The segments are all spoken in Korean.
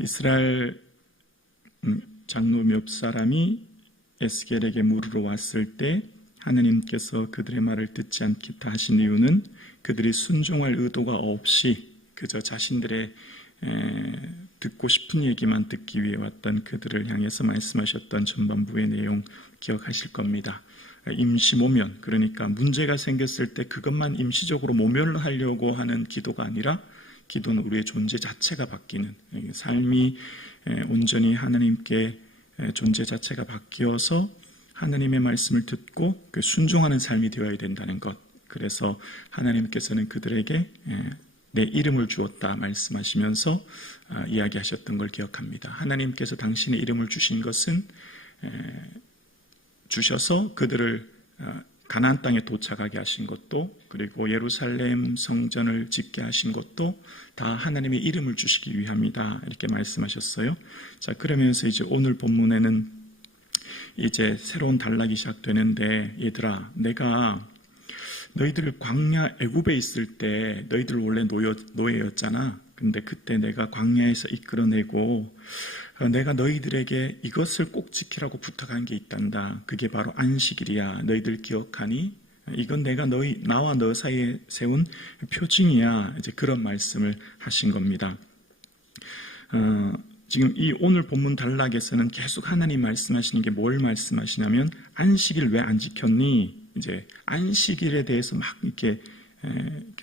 이스라엘 장로 몇 사람이 에스겔에게 물으러 왔을 때 하느님께서 그들의 말을 듣지 않겠다 하신 이유는 그들이 순종할 의도가 없이 그저 자신들의 듣고 싶은 얘기만 듣기 위해 왔던 그들을 향해서 말씀하셨던 전반부의 내용 기억하실 겁니다. 임시 모면, 그러니까 문제가 생겼을 때 그것만 임시적으로 모면하려고 하는 기도가 아니라 기도는 우리의 존재 자체가 바뀌는, 삶이 온전히 하나님께 존재 자체가 바뀌어서 하나님의 말씀을 듣고 순종하는 삶이 되어야 된다는 것. 그래서 하나님께서는 그들에게 내 이름을 주었다 말씀하시면서 이야기하셨던 걸 기억합니다. 하나님께서 당신의 이름을 주신 것은 주셔서 그들을 가나안 땅에 도착하게 하신 것도, 그리고 예루살렘 성전을 짓게 하신 것도 다 하나님의 이름을 주시기 위함이다, 이렇게 말씀하셨어요. 자, 그러면서 이제 오늘 본문에는 이제 새로운 단락이 시작되는데, 얘들아, 내가 너희들 광야 애굽에 있을 때 너희들 원래 노예였잖아. 근데 그때 내가 광야에서 이끌어내고 내가 너희들에게 이것을 꼭 지키라고 부탁한 게 있단다. 그게 바로 안식일이야. 너희들 기억하니? 이건 내가 나와 너 사이에 세운 표징이야. 이제 그런 말씀을 하신 겁니다. 지금 이 오늘 본문 단락에서는 계속 하나님 말씀하시는 게 뭘 말씀하시냐면, 안식일 왜 안 지켰니? 이제 안식일에 대해서 막 이렇게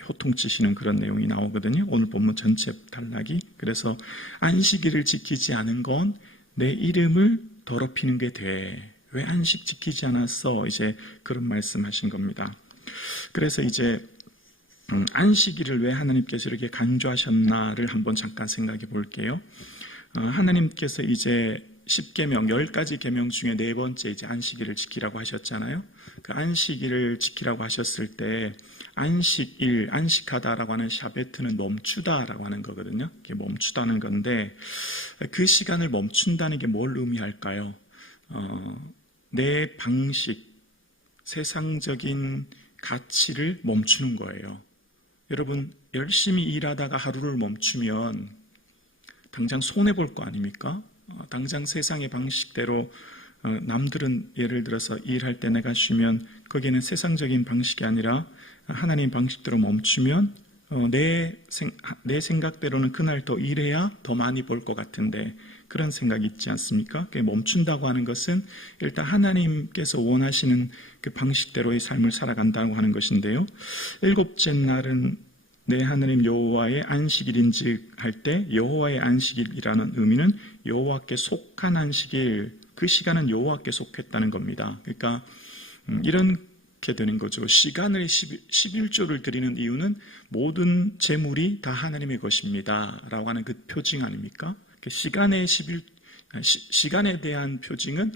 호통치시는 그런 내용이 나오거든요. 오늘 본문 전체 단락이. 그래서 안식일을 지키지 않은 건 내 이름을 더럽히는 게 돼. 왜 안식 지키지 않았어? 이제 그런 말씀하신 겁니다. 그래서 이제 안식일을 왜 하나님께서 이렇게 강조하셨나를 한번 잠깐 생각해 볼게요. 하나님께서 이제 10계명, 10가지 계명 중에 네 번째 이제 안식일을 지키라고 하셨잖아요. 그 안식일을 지키라고 하셨을 때 안식일, 안식하다라고 하는 샤베트는 멈추다라고 하는 거거든요. 이게 멈추다는 건데, 그 시간을 멈춘다는 게 뭘 의미할까요? 내 방식, 세상적인 가치를 멈추는 거예요. 여러분, 열심히 일하다가 하루를 멈추면 당장 손해볼 거 아닙니까? 당장 세상의 방식대로, 남들은 예를 들어서 일할 때 내가 쉬면 거기에는 세상적인 방식이 아니라 하나님 방식대로 멈추면 내 생각대로는 그날 더 일해야 더 많이 벌 것 같은데, 그런 생각이 있지 않습니까? 멈춘다고 하는 것은 일단 하나님께서 원하시는 그 방식대로의 삶을 살아간다고 하는 것인데요. 일곱째 날은 내 하나님 여호와의 안식일인즉 할 때, 여호와의 안식일이라는 의미는 여호와께 속한 안식일, 그 시간은 여호와께 속했다는 겁니다. 그러니까 이렇게 되는 거죠. 시간을 11조를 드리는 이유는 모든 재물이 다 하나님의 것입니다 라고 하는 그 표징 아닙니까? 시간에 대한 표징은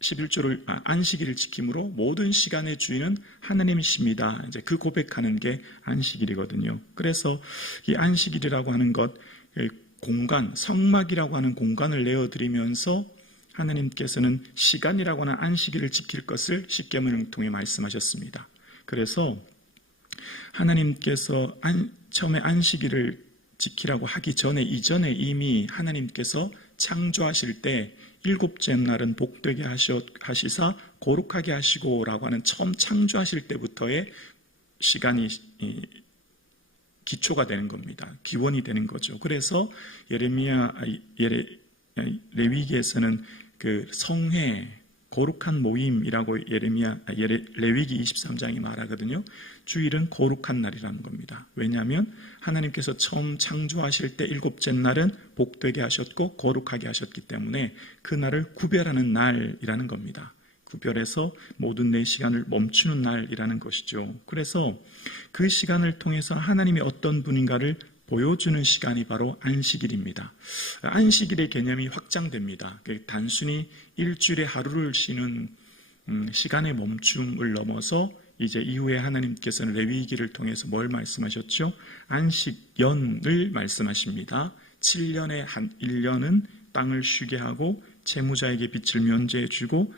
11조를 안식일을 지킴으로 모든 시간의 주인은 하나님이십니다. 이제 그 고백하는 게 안식일이거든요. 그래서 이 안식일이라고 하는 것, 공간, 성막이라고 하는 공간을 내어드리면서 하나님께서는 시간이라고 하는 안식일을 지킬 것을 십계명을 통해 말씀하셨습니다. 그래서 하나님께서 처음에 안식일을 지키라고 하기 전에, 이전에 이미 하나님께서 창조하실 때 일곱째 날은 복되게 하시사 거룩하게 하시고 라고 하는 처음 창조하실 때부터의 시간이 기초가 되는 겁니다. 기원이 되는 거죠. 그래서 레위기에서는 그 성회, 거룩한 모임이라고 레위기 23장이 말하거든요. 주일은 거룩한 날이라는 겁니다. 왜냐하면 하나님께서 처음 창조하실 때 일곱째 날은 복되게 하셨고 거룩하게 하셨기 때문에 그 날을 구별하는 날이라는 겁니다. 구별해서 모든 내 시간을 멈추는 날이라는 것이죠. 그래서 그 시간을 통해서 하나님이 어떤 분인가를 보여주는 시간이 바로 안식일입니다. 안식일의 개념이 확장됩니다. 단순히 일주일에 하루를 쉬는 시간의 멈춤을 넘어서 이제 이후에 하나님께서는 레위기를 통해서 뭘 말씀하셨죠? 안식연을 말씀하십니다. 7년에 한 1년은 땅을 쉬게 하고 채무자에게 빚을 면제해 주고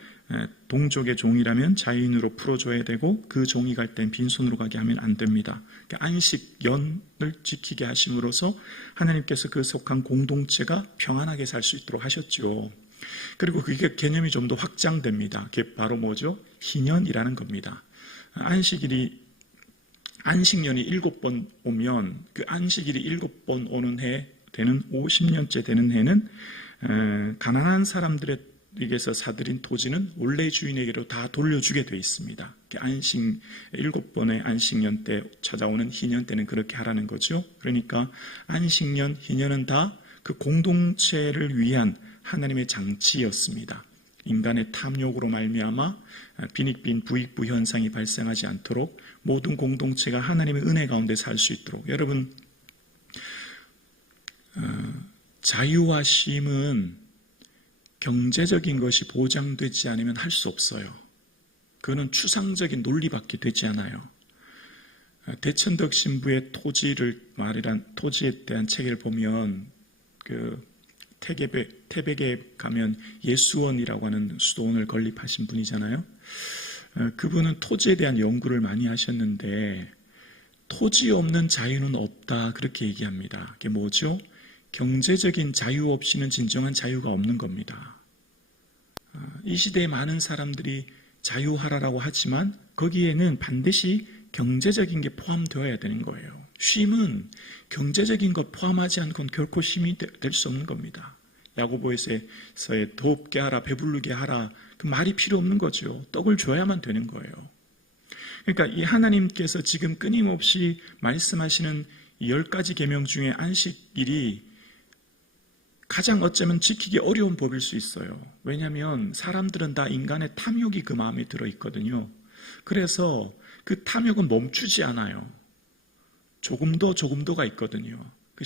동족의 종이라면 자유인으로 풀어줘야 되고 그 종이 갈 땐 빈손으로 가게 하면 안 됩니다. 그러니까 안식연을 지키게 하심으로써 하나님께서 그 속한 공동체가 평안하게 살 수 있도록 하셨죠. 그리고 그게 개념이 좀 더 확장됩니다. 그게 바로 뭐죠? 희년이라는 겁니다. 안식년이 7번 오면 그 안식일이 7번 오는 해 되는 50년째 되는 해는 가난한 사람들에게서 사들인 토지는 원래 주인에게로 다 돌려주게 되어 있습니다. 7번의 안식년 때 찾아오는 희년 때는 그렇게 하라는 거죠. 그러니까 안식년, 희년은 다 그 공동체를 위한 하나님의 장치였습니다. 인간의 탐욕으로 말미암아 빈익빈 부익부 현상이 발생하지 않도록 모든 공동체가 하나님의 은혜 가운데 살 수 있도록. 여러분, 자유와 쉼은 경제적인 것이 보장되지 않으면 할 수 없어요. 그거는 추상적인 논리밖에 되지 않아요. 대천덕 신부의 토지에 대한 책을 보면 그 태백에 가면 예수원이라고 하는 수도원을 건립하신 분이잖아요. 그분은 토지에 대한 연구를 많이 하셨는데 토지 없는 자유는 없다 그렇게 얘기합니다. 그게 뭐죠? 경제적인 자유 없이는 진정한 자유가 없는 겁니다. 이 시대에 많은 사람들이 자유하라라고 하지만 거기에는 반드시 경제적인 게 포함되어야 되는 거예요. 쉼은 경제적인 것 포함하지 않고는 결코 쉼이 될 수 없는 겁니다. 야고보에서의 덥게 하라, 배부르게 하라, 그 말이 필요 없는 거죠. 떡을 줘야만 되는 거예요. 그러니까 이 하나님께서 지금 끊임없이 말씀하시는 10가지 계명 중에 안식일이 가장 어쩌면 지키기 어려운 법일 수 있어요. 왜냐하면 사람들은 다 인간의 탐욕이 그 마음에 들어있거든요. 그래서 그 탐욕은 멈추지 않아요. 조금도가 있거든요. 그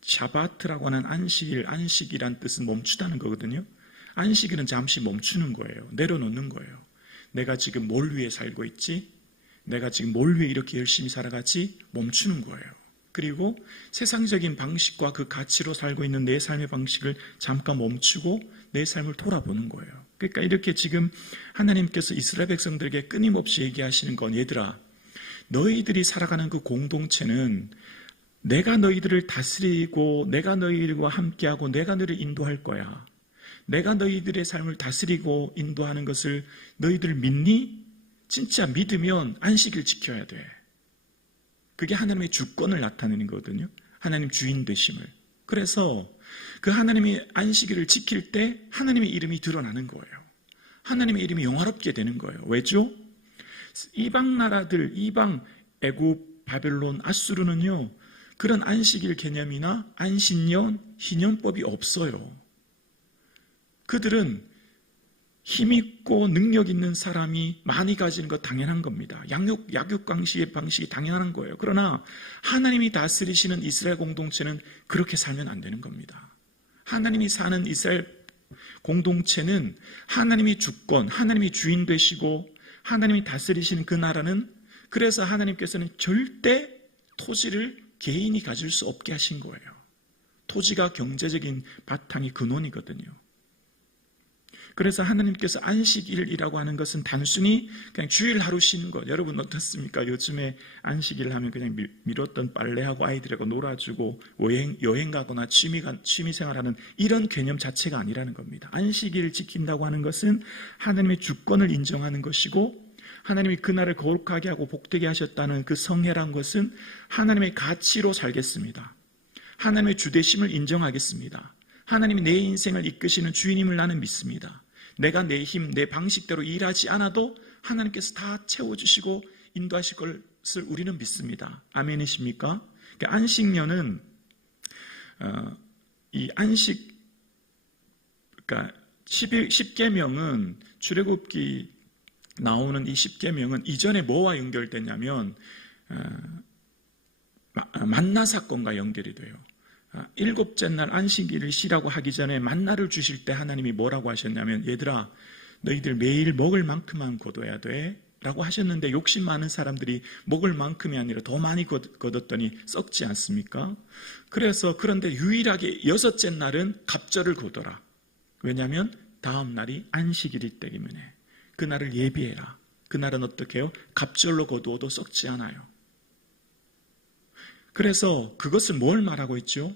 샤바트라고 하는 안식이란 뜻은 멈추다는 거거든요. 안식일은 잠시 멈추는 거예요. 내려놓는 거예요. 내가 지금 뭘 위해 살고 있지? 내가 지금 뭘 위해 이렇게 열심히 살아가지? 멈추는 거예요. 그리고 세상적인 방식과 그 가치로 살고 있는 내 삶의 방식을 잠깐 멈추고 내 삶을 돌아보는 거예요. 그러니까 이렇게 지금 하나님께서 이스라엘 백성들에게 끊임없이 얘기하시는 건, 얘들아, 너희들이 살아가는 그 공동체는 내가 너희들을 다스리고 내가 너희들과 함께하고 내가 너희를 인도할 거야. 내가 너희들의 삶을 다스리고 인도하는 것을 너희들 믿니? 진짜 믿으면 안식일 지켜야 돼. 그게 하나님의 주권을 나타내는 거거든요. 하나님 주인 되심을. 그래서 그 하나님이 안식일을 지킬 때 하나님의 이름이 드러나는 거예요. 하나님의 이름이 영화롭게 되는 거예요. 왜죠? 이방 나라들, 이방 애굽, 바벨론, 아수르는요, 그런 안식일 개념이나 안식년, 희년법이 없어요. 그들은 힘있고 능력 있는 사람이 많이 가지는 거 당연한 겁니다. 약육 방식이 당연한 거예요. 그러나 하나님이 다스리시는 이스라엘 공동체는 그렇게 살면 안 되는 겁니다. 하나님이 사는 이스라엘 공동체는 하나님이 주권, 하나님이 주인 되시고 하나님이 다스리시는 그 나라는, 그래서 하나님께서는 절대 토지를 개인이 가질 수 없게 하신 거예요. 토지가 경제적인 바탕이 근원이거든요. 그래서 하나님께서 안식일이라고 하는 것은 단순히 그냥 주일 하루 쉬는 것. 여러분 어떻습니까? 요즘에 안식일 하면 그냥 미뤘던 빨래하고 아이들하고 놀아주고 여행 가거나 취미생활하는 이런 개념 자체가 아니라는 겁니다. 안식일을 지킨다고 하는 것은 하나님의 주권을 인정하는 것이고, 하나님이 그날을 거룩하게 하고 복되게 하셨다는 그 성회란 것은 하나님의 가치로 살겠습니다. 하나님의 주되심을 인정하겠습니다. 하나님이 내 인생을 이끄시는 주인임을 나는 믿습니다. 내가 내 힘, 내 방식대로 일하지 않아도 하나님께서 다 채워주시고 인도하실 것을 우리는 믿습니다. 아멘이십니까? 그러니까 안식년은 그러니까 10계명은 출애굽기 나오는 이 10계명은 이전에 뭐와 연결됐냐면 만나 사건과 연결이 돼요. 7째 날 안식일을 쉬라고 하기 전에 만나를 주실 때 하나님이 뭐라고 하셨냐면, 얘들아, 너희들 매일 먹을 만큼만 거둬야 돼. 라고 하셨는데 욕심 많은 사람들이 먹을 만큼이 아니라 더 많이 거뒀더니 썩지 않습니까? 그런데 유일하게 6째 날은 갑절을 거둬라. 왜냐하면 다음 날이 안식일이기 때문에. 그날을 예비해라. 그날은 어떻게 해요? 갑절로 거두어도 썩지 않아요. 그래서 그것을 뭘 말하고 있죠?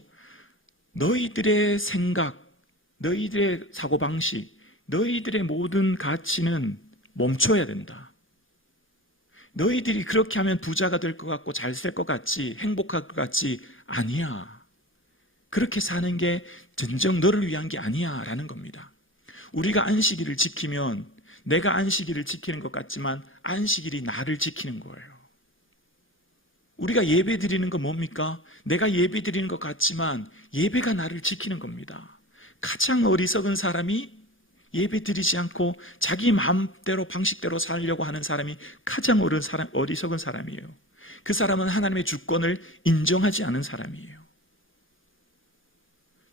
너희들의 생각, 너희들의 사고방식, 너희들의 모든 가치는 멈춰야 된다. 너희들이 그렇게 하면 부자가 될 것 같고 잘 살 것 같지, 행복할 것 같지, 아니야. 그렇게 사는 게 진정 너를 위한 게 아니야 라는 겁니다. 우리가 안식일을 지키면 내가 안식일을 지키는 것 같지만 안식일이 나를 지키는 거예요. 우리가 예배 드리는 건 뭡니까? 내가 예배 드리는 것 같지만 예배가 나를 지키는 겁니다. 가장 어리석은 사람이 예배 드리지 않고 자기 마음대로 방식대로 살려고 하는 사람이 가장 어리석은 사람이에요. 그 사람은 하나님의 주권을 인정하지 않은 사람이에요.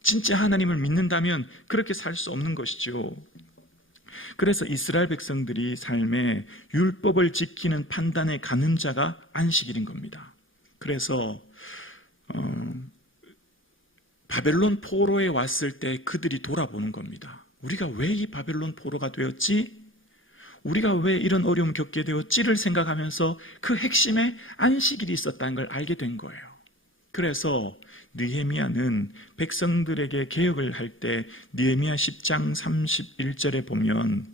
진짜 하나님을 믿는다면 그렇게 살 수 없는 것이죠. 그래서 이스라엘 백성들이 삶에 율법을 지키는 판단의 가늠자가 안식일인 겁니다. 그래서 바벨론 포로에 왔을 때 그들이 돌아보는 겁니다. 우리가 왜 이 바벨론 포로가 되었지? 우리가 왜 이런 어려움 겪게 되었지를 생각하면서 그 핵심에 안식일이 있었다는 걸 알게 된 거예요. 그래서 느헤미야는 백성들에게 개혁을 할 때 느헤미야 10장 31절에 보면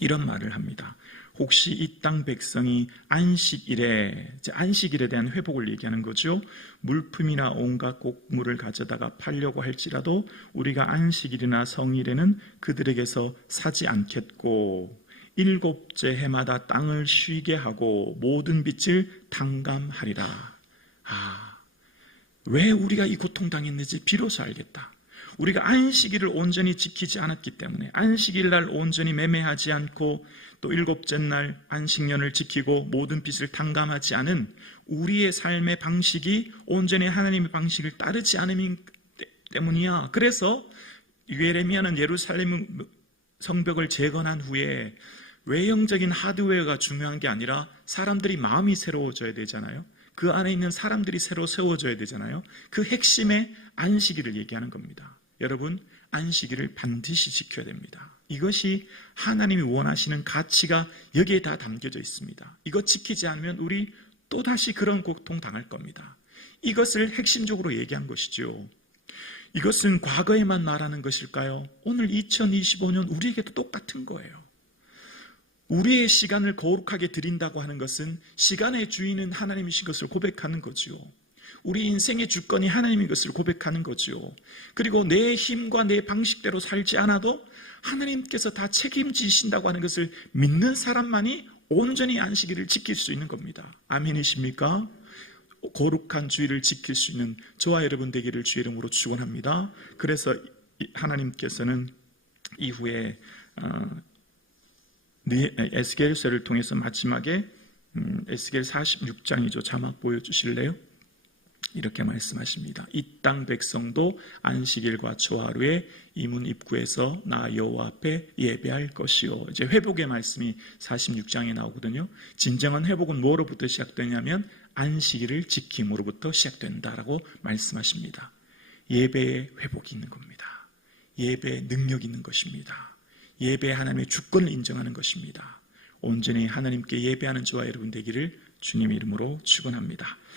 이런 말을 합니다. 혹시 이 땅 백성이 안식일에 대한 회복을 얘기하는 거죠. 물품이나 온갖 곡물을 가져다가 팔려고 할지라도 우리가 안식일이나 성일에는 그들에게서 사지 않겠고 7째 해마다 땅을 쉬게 하고 모든 빛을 탕감하리라. 왜 우리가 이 고통당했는지 비로소 알겠다. 우리가 안식일을 온전히 지키지 않았기 때문에 안식일 날 온전히 매매하지 않고 또 7째 날 안식년을 지키고 모든 빛을 탕감하지 않은 우리의 삶의 방식이 온전히 하나님의 방식을 따르지 않음이 때문이야. 그래서 예레미야는 예루살렘 성벽을 재건한 후에 외형적인 하드웨어가 중요한 게 아니라 사람들이 마음이 새로워져야 되잖아요. 그 안에 있는 사람들이 새로 세워져야 되잖아요. 그 핵심의 안식일을 얘기하는 겁니다. 여러분, 안식일을 반드시 지켜야 됩니다. 이것이 하나님이 원하시는 가치가 여기에 다 담겨져 있습니다. 이거 지키지 않으면 우리 또다시 그런 고통 당할 겁니다. 이것을 핵심적으로 얘기한 것이죠. 이것은 과거에만 말하는 것일까요? 오늘 2025년 우리에게도 똑같은 거예요. 우리의 시간을 거룩하게 드린다고 하는 것은 시간의 주인은 하나님이신 것을 고백하는 거죠. 우리 인생의 주권이 하나님인 것을 고백하는 거죠. 그리고 내 힘과 내 방식대로 살지 않아도 하나님께서 다 책임지신다고 하는 것을 믿는 사람만이 온전히 안식일을 지킬 수 있는 겁니다. 아멘이십니까? 거룩한 주일을 지킬 수 있는 저와 여러분 되기를 주의 이름으로 축원합니다. 그래서 하나님께서는 이후에 에스겔서를 통해서 마지막에 에스겔 46장이죠. 자막 보여주실래요? 이렇게 말씀하십니다. 이 땅 백성도 안식일과 초하루에 이 문 입구에서 나 여호와 앞에 예배할 것이요. 이제 회복의 말씀이 46장에 나오거든요. 진정한 회복은 뭐로부터 시작되냐면 안식일을 지킴으로부터 시작된다라고 말씀하십니다. 예배의 회복이 있는 겁니다. 예배의 능력이 있는 것입니다. 예배 하나님의 주권을 인정하는 것입니다. 온전히 하나님께 예배하는 저와 여러분 되기를 주님 이름으로 축원합니다.